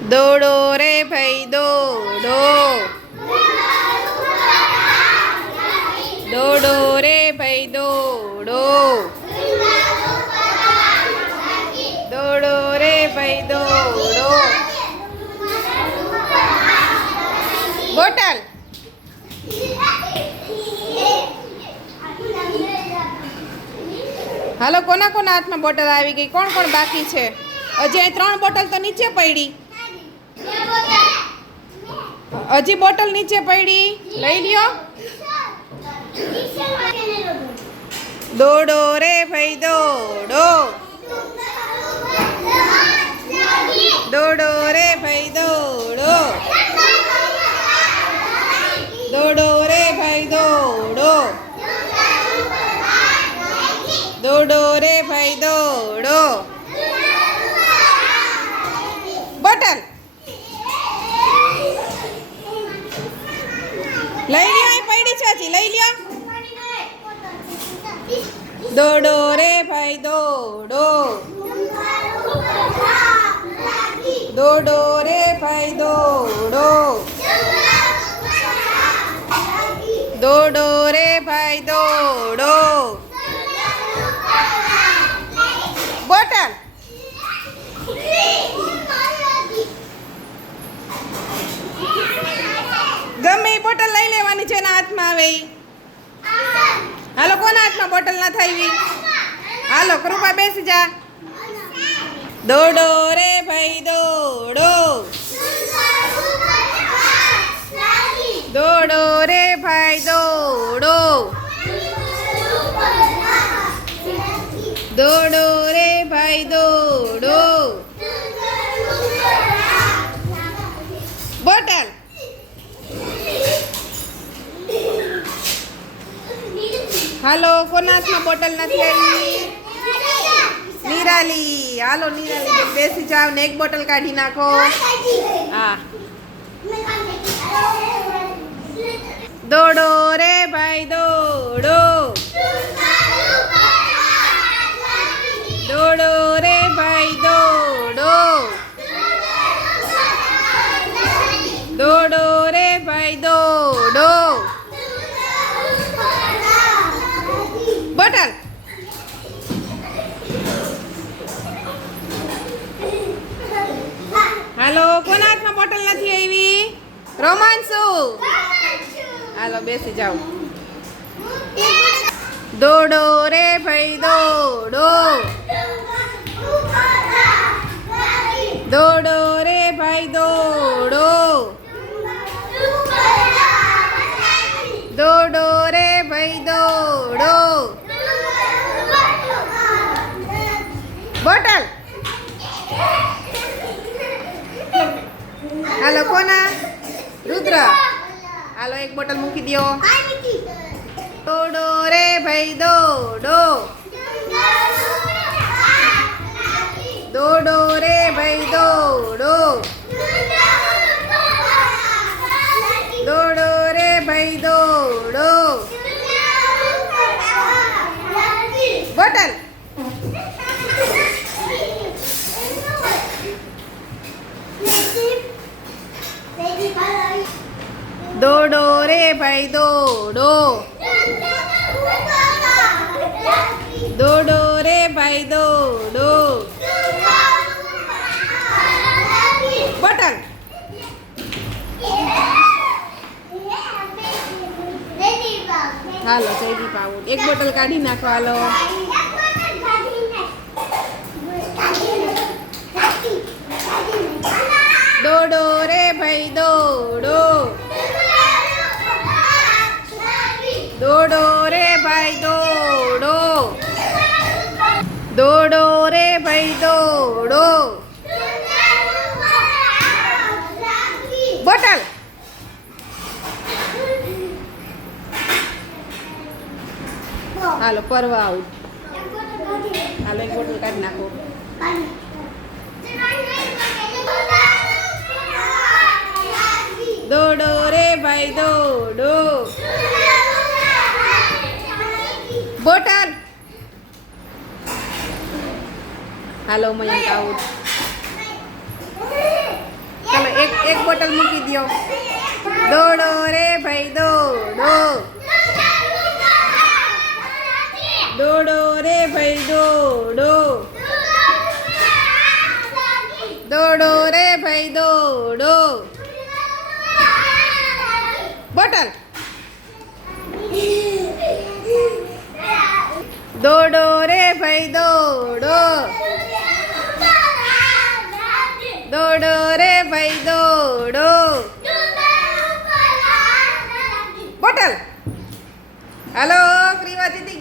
દોડો રે ભાઈ દોડો. દોડો રે ભાઈ દોડો. દોડો રે ભાઈ દોડો. બોટલ. હાલો, કોના કોના હાથમાં બોટલ આવી ગઈ? કોણ કોણ બાકી છે? હજી અહીં 3 બોટલ તો નીચે પડી. હજી બોટલ નીચે પડી, લઈ લ્યો. દોડો રે ભાઈ દોડો. દોડો રે ભાઈ દોડો. દોડો રે ભાઈ દોડો. દોડો રે ભાઈ દોડો. બોટલ લઈ લ્યો, અહીં પડી છે, હજી લઈ લ્યો. દોડો રે ભાઈ દોડો. દોડો રે ભાઈ દોડો. દોડો રે ભાઈ દોડો. બોટલ ગમે એ બોટલ લઈ લેવાની છે, એના હાથમાં આવે ઈ. હાલો, કોના હાથમાં બોટલ ના થાય? હાલો, કૃપા બેસી જા. દોડો રે ભાઈ દોડો. દોડો રે ભાઈ દોડો. દોડો રે ભાઈ દોડો. બોટલ હાલો, કોના હાથમાં બોટલ નથી આવી? નિરાલી. હાલો નિરાલી, બેસી જાવ ને એક બોટલ કાઢી નાખો. હા. દોડો રે ભાઈ દોડો. દોડો રે ભાઈ દોડો. દોડો રે ભાઈ દોડો. બોટલ હાલો, કોના હાથમાં બોટલ નથી આવી? રોમાંસુ. હાલો, બેસી જાઓ. દોડો રે ભાઈ દોડો. દોડો રે ભાઈ દોડો. દોડો રે ભાઈ દોડો. બોટલ હાલો, કોના? રુદ્ર. હાલો, એક બોટલ મૂકી દો. દોડો રે ભાઈ દોડો. દોડો રે ભાઈ દોડો. દોડો રે ભાઈ દોડો. બોટલ દોડો રે ભાઈ દોડો. દોડો રે ભાઈ દોડો. બોટલ હાલો, જયદીપ આવો, એક બોટલ કાઢી નાખો. હાલો, દોડો રે ભાઈ દોડો. દોડો રે ભાઈ દોડો. દોડો રે ભાઈ દોડો. બોટલ હાલો, પરવા આવું. હાલો, એક બોટલ કાઢી નાખો. દોડો રે ભાઈ દોડો. બોટલ હાલો, મયંક આઉટ. એક બોટલ મૂકી દ્યો. દોડો રે ભાઈ દોડો. દોડો રે ભાઈ દોડો. દોડો રે ભાઈ દોડો. બોટલ. દોડો રે ભાઈ દોડો. દોડો રે ભાઈ દોડો. બોટલ. હાલો ક્રિવા દીદી